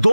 2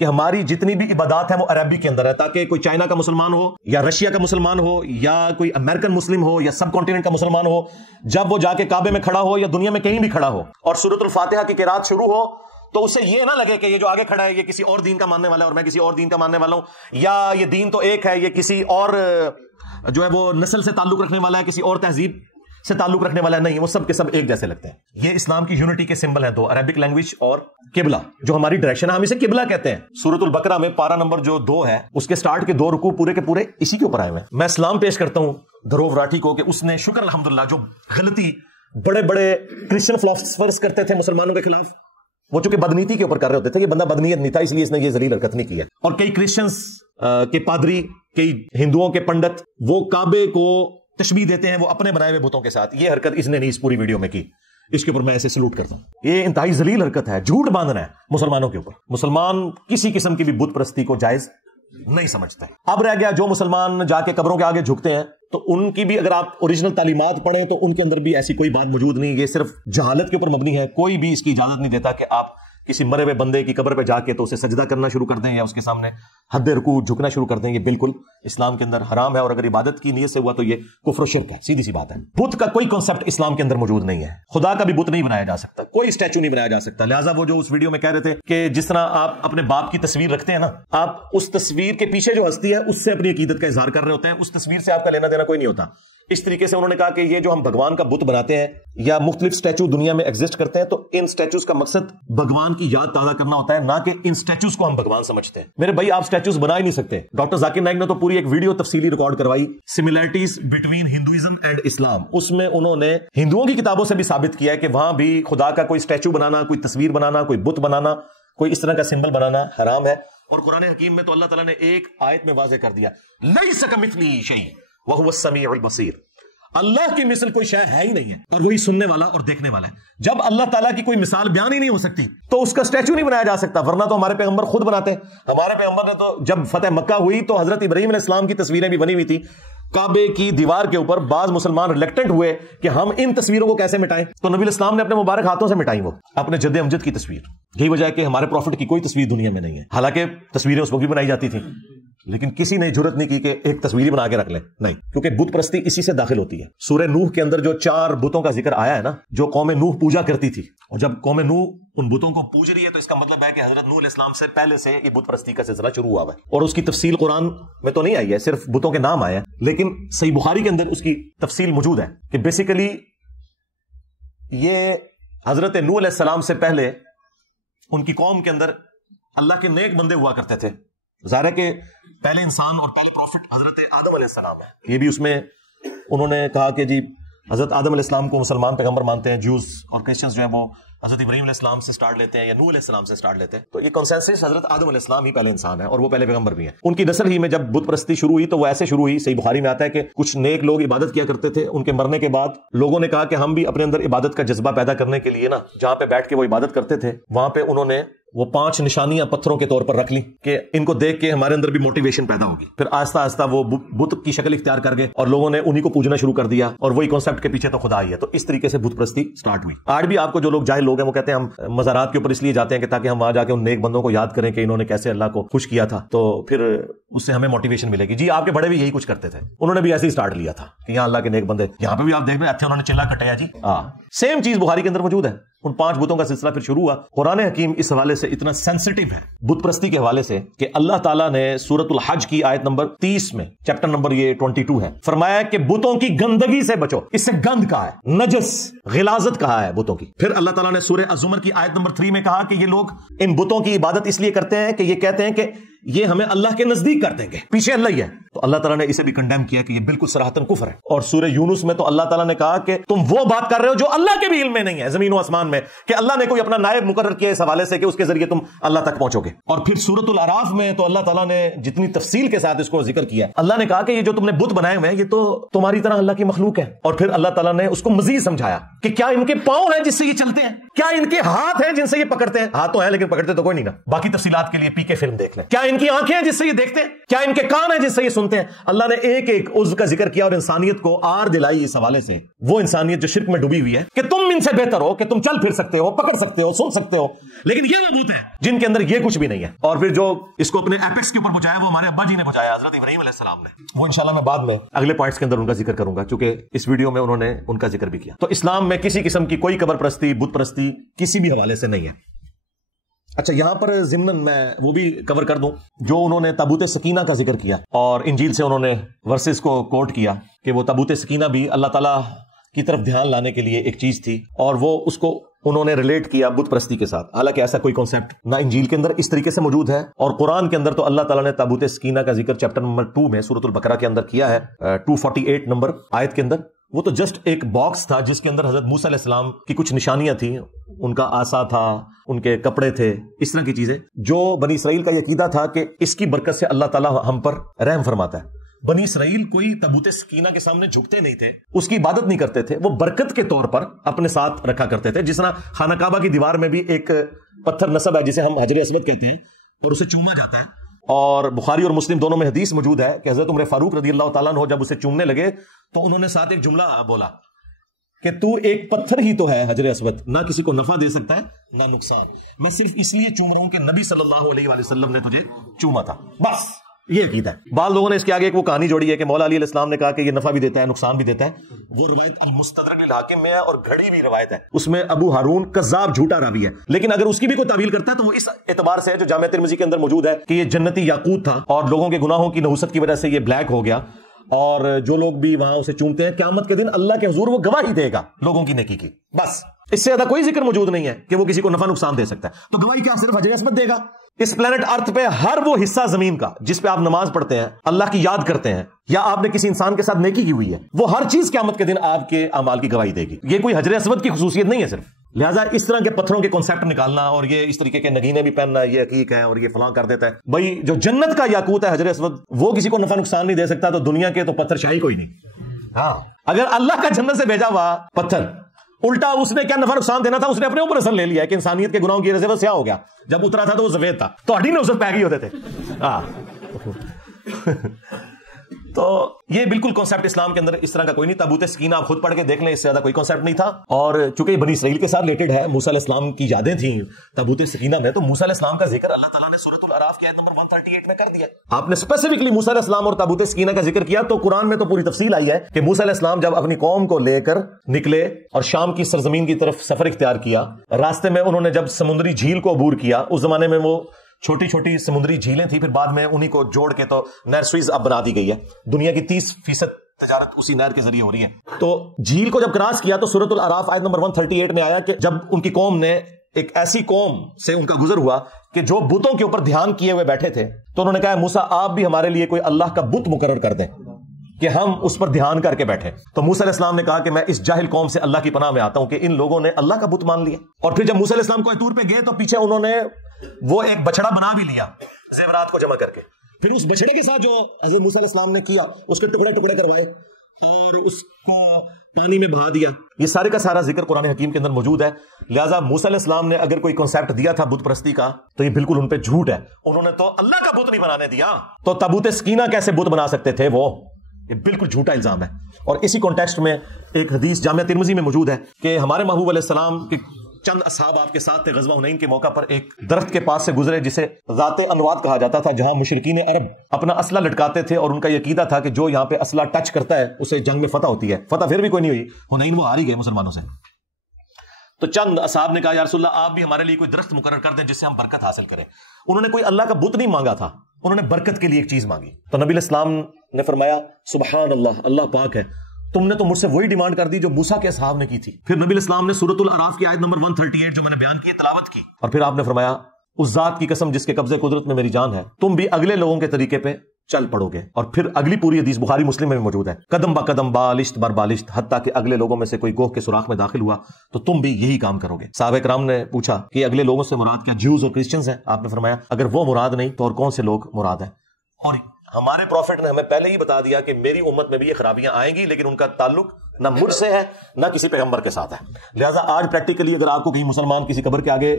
کہ ہماری جتنی بھی عبادات ہیں وہ عربی کے اندر ہے، تاکہ کوئی چائنا کا مسلمان ہو یا رشیا کا مسلمان ہو یا کوئی امریکن مسلم ہو یا سب کانٹیننٹ کا مسلمان ہو، جب وہ جا کے کعبے میں کھڑا ہو یا دنیا میں کہیں بھی کھڑا ہو اور سورۃ الفاتحہ کی قرات شروع ہو تو اسے یہ نہ لگے کہ یہ جو آگے کھڑا ہے یہ کسی اور دین کا ماننے والا ہے اور میں کسی اور دین کا ماننے والا ہوں، یا یہ دین تو ایک ہے، یہ کسی اور جو ہے وہ نسل سے تعلق رکھنے والا ہے، کسی اور تہذیب سے تعلق رکھنے والا ہے، نہیں، وہ سب کے سب ایک جیسے لگتے ہیں۔ یہ اسلام کی یونٹی کے سمبل ہیں دو، عربک لینگویج اور قبلہ، جو ہماری ڈائریکشن ہے ہم اسے قبلہ کہتے ہیں۔ سورۃ البقرہ میں پارہ نمبر جو 2 ہے اس کے سٹارٹ کے 2 رکوع پورے کے پورے اسی کے اوپر آئے ہوئے ہیں۔ میں سلام پیش کرتا ہوں دھروو راٹھی کو کہ اس نے شکر الحمدللہ جو غلطی بڑے بڑے کرسچن فلاسفرز کرتے تھے مسلمانوں کے خلاف، وہ چونکہ بدنیتی کے اوپر کر رہے ہوتے تھے، یہ بندہ بدنیت نہیں تھا اس لیے اس نے یہ ذلیل حرکت نہیں کی ہے۔ اور کئی کرسچنز کے پادری، کئی ہندوؤں کے پنڈت وہ کعبے کو تشبیہ دیتے ہیں وہ اپنے بنائے ہوئے بتوں کے ساتھ، یہ حرکت اس نے نہیں اس پوری ویڈیو میں کی، اس کے اوپر میں ایسے سلوٹ کرتا ہوں۔ یہ انتہائی ذلیل حرکت ہے، جھوٹ باندھنا ہے مسلمانوں کے اوپر۔ مسلمان کسی قسم کی بھی بت پرستی کو جائز نہیں سمجھتے۔ اب رہ گیا جو مسلمان جا کے قبروں کے آگے جھکتے ہیں، تو ان کی بھی اگر آپ اوریجنل تعلیمات پڑھیں تو ان کے اندر بھی ایسی کوئی بات موجود نہیں، یہ صرف جہالت کے اوپر مبنی ہے۔ کوئی بھی اس کی اجازت نہیں دیتا کہ آپ کسی مرے ہوئے بندے کی قبر پہ جا کے تو اسے سجدہ کرنا شروع کر دیں یا اس کے سامنے حد رکوع جھکنا شروع کر دیں، یہ بالکل اسلام کے اندر حرام ہے، اور اگر عبادت کی نیت سے ہوا تو یہ کفر و شرک ہے، سیدھی سی بات ہے۔ بت کا کوئی کانسیپٹ اسلام کے اندر موجود نہیں ہے، خدا کا بھی بت نہیں بنایا جا سکتا، کوئی اسٹیچو نہیں بنایا جا سکتا۔ لہٰذا وہ جو اس ویڈیو میں کہہ رہے تھے کہ جس طرح آپ اپنے باپ کی تصویر رکھتے ہیں نا، آپ اس تصویر کے پیچھے جو ہستی ہے اس سے اپنی عقیدت کا اظہار کر رہے ہوتے ہیں، اس تصویر سے آپ کا لینا دینا کوئی نہیں ہوتا۔ اس طریقے سے انہوں نے کہا کہ یہ جو ہم بھگوان کا بت بناتے ہیں یا مختلف اسٹیچو دنیا میں ایگزسٹ کرتے ہیں، تو ان اسٹیچوز کا مقصد بھگوان کی یاد تازہ کرنا ہوتا ہے، نہ کہ ان اسٹیچوز کو ہم بھگوان سمجھتے ہیں۔ میرے بھائی آپ اسٹیچوز بنا ہی نہیں سکتے۔ ڈاکٹر ذاکر نائک نے تو پوری ایک ویڈیو تفصیلی ریکارڈ کروائی، سملیرٹیز بٹوین ہندوازم اینڈ اسلام، اس میں انہوں نے ہندوؤں کی کتابوں سے بھی ثابت کیا ہے کہ وہاں بھی خدا کا کوئی اسٹیچو بنانا، کوئی تصویر بنانا، کوئی بت بنانا، کوئی اس طرح کا سمبل بنانا حرام ہے۔ اور قرآن حکیم میں تو اللہ تعالیٰ نے ایک آیت میں واضح کر دیا، لیس کمثلہ شیء وہو السمیع البصیر، اللہ کی مثل کوئی شے ہے ہی نہیں ہے اور وہی سننے والا اور دیکھنے والا ہے۔ جب اللہ تعالیٰ کی کوئی مثال بیان ہی نہیں ہو سکتی تو اس کا اسٹیچو نہیں بنایا جا سکتا، ورنہ تو ہمارے پیغمبر خود بناتے ہیں۔ ہمارے پیغمبر نے تو جب فتح مکہ ہوئی تو حضرت ابراہیم علیہ السلام کی تصویریں بھی بنی ہوئی تھی کعبے کی دیوار کے اوپر، بعض مسلمان ریلیکٹنٹ ہوئے کہ ہم ان تصویروں کو کیسے مٹائیں، تو نبی علیہ السلام نے اپنے مبارک ہاتھوں سے مٹائیں وہ اپنے جد امجد کی تصویر۔ یہی وجہ ہے کہ ہمارے پروفٹ کی کوئی تصویر دنیا میں نہیں ہے، حالانکہ تصویریں اس وقت بھی بنائی جاتی تھیں، لیکن کسی نے جرت نہیں کی کہ ایک تصویر بنا کے رکھ لیں، نہیں، کیونکہ بت پرستی اسی سے داخل ہوتی ہے۔ سورہ نوح کے اندر جو 4 بتوں کا ذکر آیا ہے نا، جو قوم نوح پوجا کرتی تھی، اور جب قوم نوح ان بتوں کو پوج رہی ہے تو اس کا مطلب ہے کہ حضرت نوح علیہ السلام سے پہلے سے یہ بت پرستی کا سلسلہ شروع ہوا ہے، اور اس کی تفصیل قرآن میں تو نہیں آئی ہے، صرف بتوں کے نام آئے ہیں، لیکن صحیح بخاری کے اندر اس کی تفصیل موجود ہے کہ بیسیکلی یہ حضرت نوح علیہ السلام سے پہلے ان کی قوم کے اندر اللہ کے نیک بندے ہوا کرتے تھے۔ ظاہر ہے کہ پہلے انسان اور پہلے پروفٹ حضرت آدم علیہ السلام ہے، یہ بھی اس میں انہوں نے کہا کہ جی حضرت آدم علیہ السلام کو مسلمان پیغمبر مانتے ہیں، جوز اور کرسچنز جو ہیں وہ حضرت ابراہیم علیہ السلام سے سٹارٹ لیتے ہیں یا نوح علیہ السلام سے سٹارٹ لیتے ہیں، تو یہ کنسنسس حضرت آدم علیہ السلام ہی پہلے انسان ہے اور وہ پہلے پیغمبر بھی ہیں۔ ان کی نسل ہی میں جب بت پرستی شروع ہوئی تو وہ ایسے شروع ہوئی، صحیح بخاری میں آتا ہے کہ کچھ نیک لوگ عبادت کیا کرتے تھے، ان کے مرنے کے بعد لوگوں نے کہا کہ ہم بھی اپنے اندر عبادت کا جذبہ پیدا کرنے کے لیے نا، جہاں پہ بیٹھ کے وہ عبادت کرتے تھے وہاں پہ انہوں نے وہ 5 نشانیاں پتھروں کے طور پر رکھ لی کہ ان کو دیکھ کے ہمارے اندر بھی موٹیویشن پیدا ہوگی۔ پھر آہستہ آہستہ وہ بت کی شکل اختیار کر گئے اور لوگوں نے انہی کو پوجنا شروع کر دیا، اور وہی کانسیپٹ کے پیچھے تو خدا ہی ہے، تو اس طریقے سے بت پرستی سٹارٹ ہوئی۔ آج بھی آپ کو جو لوگ جاہل لوگ ہیں وہ کہتے ہیں ہم مزارات کے اوپر اس لیے جاتے ہیں کہ تاکہ ہم وہاں جا کے ان نیک بندوں کو یاد کریں کہ انہوں نے کیسے اللہ کو خوش کیا تھا، تو پھر اس سے ہمیں موٹیویشن ملے گی۔ جی آپ کے بڑے بھی یہی کچھ کرتے تھے، انہوں نے بھی ایسے ہی سٹارٹ لیا تھا کہ یہاں اللہ کے نیک بندے، یہاں پہ بھی آپ دیکھ رہے ہیں انہوں نے چلا کٹایا جی، سیم چیز بخاری کے اندر موجود ہے۔ ان 5 بتوں کا سلسلہ پھر شروع ہوا۔ قرآن حکیم اس حوالے سے اتنا سینسٹیو ہے بت پرستی کے حوالے سے کہ اللہ تعالیٰ نے سورۃ الحج کی آیت نمبر 30 میں، چیپٹر نمبر یہ 22 ہے، فرمایا کہ بتوں کی گندگی سے بچو، اس سے گند کہا ہے، نجس غلاظت کہا ہے بتوں کی۔ پھر اللہ تعالیٰ نے سورہ الزمر کی آیت نمبر 3 میں کہا کہ یہ لوگ ان بتوں کی عبادت اس لیے کرتے ہیں کہ یہ کہتے ہیں کہ یہ ہمیں اللہ کے نزدیک کر دیں گے، پیچھے اللہ ہی ہے، تو اللہ تعالیٰ نے اسے بھی کنڈیم کیا کہ یہ بالکل صراحتاً کفر ہے۔ اور سورہ یونس میں تو اللہ تعالیٰ نے کہا کہ تم وہ بات کر رہے ہو جو اللہ کے بھی علم میں نہیں ہے، زمین و آسمان میں، کہ اللہ نے کوئی اپنا نائب مقرر کیا اس حوالے سے کہ اس کے ذریعے تم اللہ تک پہنچو گے۔ اور پھر سورۃ الاعراف میں تو اللہ تعالیٰ نے جتنی تفصیل کے ساتھ اس کو ذکر کیا، اللہ نے کہا کہ یہ جو تم نے بت بنائے ہوئے ہیں یہ تو تمہاری طرح اللہ کی مخلوق ہے، اور پھر اللہ تعالیٰ نے اس کو مزید سمجھایا کہ کیا ان کے پاؤں ہیں جس سے یہ چلتے ہیں، کیا ان کے ہاتھ ہیں جن سے یہ پکڑتے ہیں، ہاتھ تو ہیں لیکن پکڑتے تو کوئی نہیں نا، باقی تفصیلات کے لیے پی کے فلم دیکھ لیں، کیا ان کی آنکھیں ہیں جس سے یہ دیکھتے ہیں، کیا ان کے کان ہیں جس سے یہ سنتے ہیں، ہوتے ہیں. اللہ نے ایک ایک عضو کا ذکر کیا اور انسانیت کو آر دلائی اس حوالے سے. وہ انسانیت جو شرک میں ڈوبی ہوئی ہے کہ تم ان سے بہتر ہو, کہ تم چل پھر سکتے ہو, پکڑ سکتے ہو, سن سکتے ہو, لیکن یہ وہ بت ہیں جن کے اندر یہ کچھ بھی نہیں ہے. اور پھر جو اس کو اپنے ایپیکس کے اوپر پہنچایا وہ ہمارے ابا جی نے پہنچایا, حضرت ابراہیم علیہ السلام نے. وہ انشاءاللہ میں بعد میں اگلے پوائنٹس کے اندر ان کا ذکر کروں گا, چونکہ اس ویڈیو میں انہوں نے ان کا ذکر بھی کیا. تو اسلام میں کسی قسم کی کوئی قبر پرستی, بت پرستی کسی بھی حوالے سے نہیں ہے. اچھا, یہاں پر ضمن میں وہ بھی کور کر دوں جو انہوں نے تابوت سکینہ کا ذکر کیا اور انجیل سے انہوں نے ورسز کو کوٹ کیا کہ وہ تابوت سکینہ بھی اللہ تعالیٰ کی طرف دھیان لانے کے لیے ایک چیز تھی, اور وہ اس کو انہوں نے ریلیٹ کیا بت پرستی کے ساتھ. حالانکہ ایسا کوئی کانسیپٹ نہ انجیل کے اندر اس طریقے سے موجود ہے, اور قرآن کے اندر تو اللہ تعالیٰ نے تابوت سکینہ کا ذکر چیپٹر نمبر 2 میں سورۃ البقرہ کے اندر کیا ہے, 248 نمبر آیت کے اندر. وہ تو جسٹ ایک باکس تھا جس کے اندر حضرت موسیٰ علیہ السلام کی کچھ نشانیاں تھیں, ان کا عصا تھا, ان کے کپڑے تھے, اس طرح کی چیزیں جو بنی اسرائیل کا یہ عقیدہ تھا کہ اس کی برکت سے اللہ تعالیٰ ہم پر رحم فرماتا ہے. بنی اسرائیل کوئی تابوت سکینہ کے سامنے جھکتے نہیں تھے, اس کی عبادت نہیں کرتے تھے, وہ برکت کے طور پر اپنے ساتھ رکھا کرتے تھے. جس طرح خانہ کعبہ کی دیوار میں بھی ایک پتھر نصب ہے جسے ہم حجر اسود کہتے ہیں, اور اسے چوما جاتا ہے. اور بخاری اور مسلم دونوں میں حدیث موجود ہے کہ حضرت عمر فاروق رضی اللہ تعالیٰ عنہ جب اسے چومنے لگے تو انہوں نے ساتھ ایک جملہ بولا کہ تو ایک پتھر ہی تو ہے حجر اسود, نہ کسی کو نفع دے سکتا ہے نہ نقصان, میں صرف اس لیے چوم رہا ہوں کہ نبی صلی اللہ علیہ وآلہ وسلم نے تجھے چوما تھا, بس یہ عقیدہ ہے. بعض لوگوں نے اس کے آگے ایک وہ کہانی جوڑی ہے کہ مولا علی علیہ السلام نے کہا کہ یہ نفع بھی دیتا ہے نقصان بھی دیتا ہے. وہ روایت المستدرک للحاکم میں ہے اور گھڑی ہوئی روایت ہے, اس میں ابو ہارون کذاب جھوٹا راوی ہے, لیکن اگر اس کی بھی کوئی تعویل کرتا ہے تو وہ اس اعتبار سے ہے جو جامع ترمذی کے اندر موجود ہے کہ یہ جنتی یاقوت تھا اور لوگوں کے گناہوں کی نحوست کی وجہ سے یہ بلیک ہو گیا, اور جو لوگ بھی وہاں اسے چومتے ہیں قیامت کے دن اللہ کے حضور وہ گواہی دے گا لوگوں کی نیکی کی. بس اس سے زیادہ کوئی ذکر موجود نہیں ہے کہ وہ کسی کو نفع نقصان دے سکتا ہے. تو گواہی کیا صرف حجر اسود دے گا؟ اس پلانٹ ارتھ پہ ہر وہ حصہ زمین کا جس پہ آپ نماز پڑھتے ہیں, اللہ کی یاد کرتے ہیں, یا آپ نے کسی انسان کے ساتھ نیکی کی ہوئی ہے, وہ ہر چیز قیامت کے دن آپ کے اعمال کی گواہی دے گی. یہ کوئی حجر اسود کی خصوصیت نہیں ہے صرف. لہٰذا اس طرح کے پتھروں کے کانسیپٹ نکالنا اور یہ اس طریقے کے نگینے بھی پہننا یہ حقیق ہے اور یہ فلاں کر دیتا ہے. بھائی جو جنت کا یاقوت ہے حجر اسود, وہ کسی کو نفع نقصان نہیں دے سکتا, تو دنیا کے تو پتھر شاہی کوئی نہیں. ہاں, اگر اللہ کا جنت سے بھیجا ہوا پتھر الٹا اس نے کیا نفع نقصان دینا تھا, اس نے اپنے اوپر اثر لے لیا کہ انسانیت کے گناہوں کی وجہ سے وہ سیاہ ہو گیا. جب اترا تھا تو وہ سفید تھا, تو ہڈی میں اسے پہ گئی ہوتے تھے. ہاں تو یہ بالکل کانسیپٹ اسلام کے اندر اس طرح کا کوئی نہیں. تابوت سکینہ آپ خود پڑھ کے دیکھ لیں, اس سے زیادہ کوئی کانسیپٹ نہیں تھا. اور چونکہ یہ بنی اسرائیل کے ساتھ ریلیٹڈ ہے, موسیٰ علیہ السلام کی یادیں تھیں تابوت سکینہ میں, تو موسیٰ علیہ السلام کا ذکر اللہ تعالیٰ نے سورۃ الاعراف کی آیت نمبر 138 میں کر دیا. آپ نے اسپیسیفکلی موسیٰ علیہ السلام اور تابوت سکینہ کا ذکر کیا, تو قرآن میں تو پوری تفصیل آئی ہے کہ موسیٰ علیہ السلام جب اپنی قوم کو لے کر نکلے اور شام کی سرزمین کی طرف سفر اختیار کیا, راستے میں انہوں نے جب سمندری جھیل کو عبور کیا, اس زمانے میں وہ چھوٹی چھوٹی سمندری جھیلیں تھیں, پھر بعد میں انہی کو جوڑ کے تو نہر سوئز اب بنا دی گئی ہے. دنیا کی 30% تجارت اسی نہر کے ذریعے ہو رہی ہے. تو جھیل کو جب کراس کیا تو سورۃ الاعراف آیت نمبر 138 میں آیا کہ جب ان کی قوم نے, ایک ایسی قوم سے ان کا گزر ہوا کہ جو بتوں کے اوپر دھیان کیے ہوئے بیٹھے تھے, تو انہوں نے کہا موسیٰ آپ بھی ہمارے لیے کوئی اللہ کا بت مقرر کر دیں کہ ہم اس پر دھیان کر کے بیٹھے. تو موسیٰ علیہ السلام نے کہا کہ میں اس جاہل قوم سے اللہ کی پناہ میں آتا ہوں کہ ان لوگوں نے اللہ کا بت مان لیا. اور پھر جب موسیٰ علیہ السلام کوہ طور پہ گئے تو پیچھے انہوں نے وہ ایک بچڑا بنا بھی لیا زیورات کو جمع کر کے, پھر اس بچڑے کے ساتھ جو حضرت موسیٰ علیہ السلام نے کیا اس کے ٹکڑے ٹکڑے کروائے اور اس کو پانی میں بہا دیا. یہ سارے کا سارا ذکر قرآن حکیم کے اندر موجود ہے. لہٰذا موسیٰ علیہ السلام نے اگر کوئی کانسیپٹ دیا تھا بت پرستی کا, تو یہ بالکل ان پہ جھوٹ ہے. انہوں نے تو اللہ کا بت نہیں بنانے دیا, تو تابوت سکینہ کیسے بت بنا سکتے تھے وہ؟ یہ بالکل جھوٹا الزام ہے. اور اسی کانٹیکسٹ میں ایک حدیث جامع ترمذی میں موجود ہے کہ ہمارے محبوب علیہ السلام کے چند اصحاب آپ کے ساتھ تھے, غزوہ حنین کے موقع پر ایک درخت کے پاس سے گزرے جسے ذات انواد کہا جاتا تھا, جہاں مشرکین عرب اپنا اسلحہ لٹکاتے تھے, اور ان کا یہ عقیدہ تھا کہ جو یہاں پہ اسلحہ ٹچ کرتا ہے اسے جنگ میں فتح ہوتی ہے. فتح پھر بھی کوئی نہیں ہوئی, حنین وہ ہار ہی گئے مسلمانوں سے. تو چند اصحاب نے کہا یا رسول اللہ آپ بھی ہمارے لیے کوئی درخت مقرر کر دیں جس سے ہم برکت حاصل کریں. انہوں نے کوئی اللہ کا بت نہیں مانگا تھا, انہوں نے برکت کے لیے ایک چیز مانگی. تو نبی علیہ السلام نے فرمایا سبحان اللہ, اللہ پاک ہے, تم نے تو مجھ سے وہی ڈیمانڈ کر دی جو موسیٰ کے اصحاب نے کی تھی. پھر نبی علیہ السلام نے سورۃ الاعراف کی آیت نمبر 138 جو میں نے بیان کی تلاوت کی, اور پھر آپ نے فرمایا اس ذات کی قسم جس کے قبضے قدرت میں میری جان ہے, تم بھی اگلے لوگوں کے طریقے پہ چل پڑو گے. اور پھر اگلی پوری حدیث بخاری مسلم میں موجود ہے, قدم با قدم بالشت بر بالشت, حتیٰ کہ اگلے لوگوں میں سے کوئی گوہ کے سوراخ میں داخل ہوا تو تم بھی یہی کام کرو گے. صحابہ کرام نے پوچھا کہ اگلے لوگوں سے مراد کیا جیوز اور کرسچنز ہیں؟ آپ نے فرمایا اگر وہ مراد نہیں تو اور کون سے لوگ مراد ہیں؟ اور ہمارے پروفٹ نے ہمیں پہلے ہی بتا دیا کہ میری امت میں بھی یہ خرابیاں آئیں گی, لیکن ان کا تعلق نہ مجھ سے ہے نہ کسی پیغمبر کے ساتھ ہے. لہٰذا آج پریکٹیکلی اگر آپ کو کہیں مسلمان کسی قبر کے آگے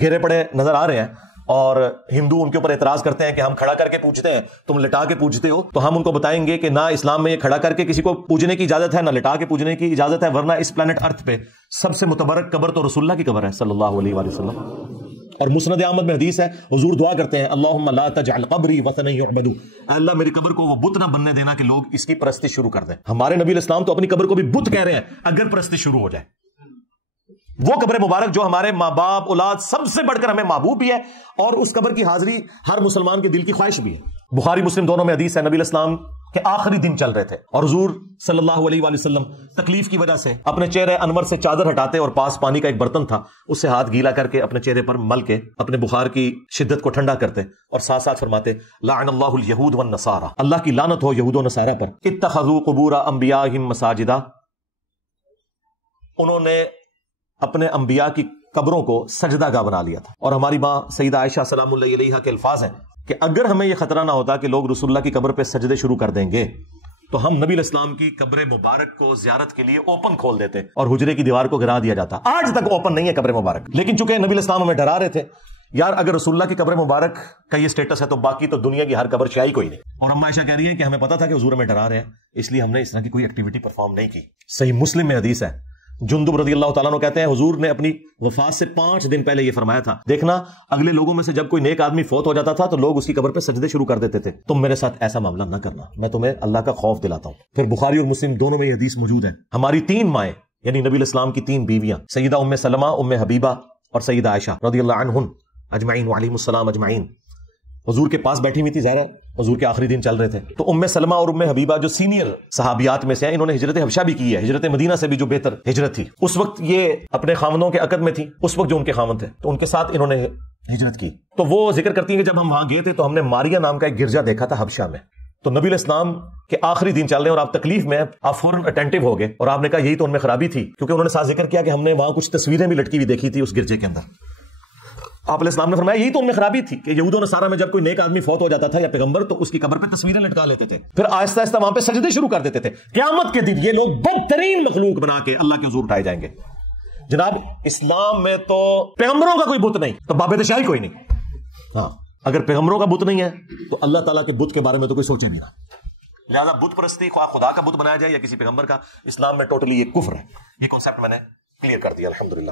گھیرے پڑے نظر آ رہے ہیں اور ہندو ان کے اوپر اعتراض کرتے ہیں کہ ہم کھڑا کر کے پوجتے ہیں، تم لٹا کے پوجتے ہو، تو ہم ان کو بتائیں گے کہ نہ اسلام میں یہ کھڑا کر کے کسی کو پوجنے کی اجازت ہے، نہ لٹا کے پوجنے کی اجازت ہے، ورنہ اس پلانٹ ارتھ پہ سب سے متبرک قبر تو رسول اللہ کی قبر ہے صلی اللہ علیہ وآلہ وسلم۔ اور مسند احمد میں حدیث ہے، حضور دعا کرتے ہیں اللہم لا تجعل قبری وثنا یعبد، اللہ میری قبر کو وہ بت نہ بننے دینا کہ لوگ اس کی پرستی شروع کر دیں۔ ہمارے نبی علیہ السلام تو اپنی قبر کو بھی بت کہہ رہے ہیں اگر پرستی شروع ہو جائے۔ وہ قبر مبارک جو ہمارے ماں باپ اولاد سب سے بڑھ کر ہمیں محبوب بھی ہے، اور اس قبر کی حاضری ہر مسلمان کے دل کی خواہش بھی ہے۔ بخاری مسلم دونوں میں حدیث ہے، نبی علیہ السلام کے آخری دن چل رہے تھے اور حضور صلی اللہ علیہ وآلہ وسلم تکلیف کی وجہ سے اپنے چہرے انور سے چادر ہٹاتے اور پاس پانی کا ایک برتن تھا، اس سے ہاتھ گیلا کر کے اپنے چہرے پر مل کے اپنے بخار کی شدت کو ٹھنڈا کرتے اور ساتھ ساتھ فرماتے لعن اللہ الیہود والنصارى، اللہ کی لعنت ہو یہود و نصارہ پر، اتخذوا قبور انبیائہم مساجدا، انہوں نے اپنے انبیاء کی قبروں کو سجدہ گاہ بنا لیا تھا۔ اور ہماری ماں سیدہ عائشہ سلام اللہ علیہا کے الفاظ ہیں کہ اگر ہمیں یہ خطرہ نہ ہوتا کہ لوگ رسول اللہ کی قبر پہ سجدے شروع کر دیں گے تو ہم نبی علیہ السلام کی قبر مبارک کو زیارت کے لیے اوپن کھول دیتے اور حجرے کی دیوار کو گرا دیا جاتا۔ آج تک اوپن نہیں ہے قبر مبارک، لیکن چونکہ نبی علیہ السلام ہمیں ڈرا رہے تھے یار اگر رسول اللہ کی قبر مبارک کا یہ سٹیٹس ہے تو باقی تو دنیا کی ہر قبر شاہی کوئی نہیں۔ اور اما عائشہ کہہ رہی ہے کہ ہمیں پتا تھا کہ حضور ہمیں ڈرا رہے ہیں، اس لیے ہم نے اس طرح کی کوئی ایکٹیویٹی پرفارم نہیں کی۔ صحیح مسلم میں حدیث ہے، جندب رضی اللہ تعالیٰ عنہ کہتے ہیں حضور نے اپنی وفات سے 5 دن پہلے یہ فرمایا تھا، دیکھنا اگلے لوگوں میں سے جب کوئی نیک آدمی فوت ہو جاتا تھا تو لوگ اس کی قبر پہ سجدے شروع کر دیتے تھے، تم میرے ساتھ ایسا معاملہ نہ کرنا، میں تمہیں اللہ کا خوف دلاتا ہوں۔ پھر بخاری اور مسلم دونوں میں یہ حدیث موجود ہے، ہماری 3 مائیں یعنی نبی علیہ السلام کی 3 بیویاں سیدہ ام سلمہ، ام حبیبہ اور سیدہ عائشہ رضی اللہ عنہن اجمعین وعلیہم السلام اجمعین، حضور کے پاس بیٹھی ہوئی تھی، ظاہر ہے حضور کے آخری دن چل رہے تھے، تو ام سلمہ اور ام حبیبہ جو سینئر صحابیات میں سے ہیں، انہوں نے ہجرت حبشہ بھی کی ہے، ہجرت مدینہ سے بھی جو بہتر ہجرت تھی، اس وقت یہ اپنے خاوندوں کے عقد میں تھی، اس وقت جو ان کے خاوند تھے تو ان کے ساتھ انہوں نے ہجرت کی۔ تو وہ ذکر کرتی ہیں کہ جب ہم وہاں گئے تھے تو ہم نے ماریا نام کا ایک گرجا دیکھا تھا حبشہ میں، تو نبی علیہ السلام کے آخری دن چل رہے ہیں اور آپ تکلیف میں آپ فوراً اٹینٹو ہو گئے اور آپ نے کہا یہی تو ان میں خرابی تھی، کیونکہ انہوں نے ساتھ ذکر کیا کہ ہم نے وہاں کچھ تصویریں بھی لٹکی ہوئی دیکھی تھی اس گرجے کے اندر۔ آپ علیہ السلام نے فرمایا یہی تو ان میں خرابی تھی کہ یہود و نصارہ میں جب کوئی نیک آدمی فوت ہو جاتا تھا یا پیغمبر تو اس کی قبر پہ تصویریں لٹکا لیتے تھے، پھر آہستہ آہستہ وہاں پہ سجدے شروع کر دیتے تھے۔ قیامت کے دن یہ لوگ بدترین مخلوق بنا کے اللہ کے حضور اٹھائے جائیں گے۔ جناب اسلام میں تو پیغمبروں کا کوئی بت نہیں تو باب شاہی کوئی نہیں، ہاں اگر پیغمبروں کا بت نہیں ہے تو اللہ تعالیٰ کے بت کے بارے میں تو کوئی سوچے بھی نہ۔ لہٰذا بت پرستی خواہ خدا کا بت بنایا جائے یا کسی پیغمبر کا، اسلام میں ٹوٹلی یہ کفر ہے۔ یہ کانسیپٹ میں نے کلیئر کر دیا الحمدللہ۔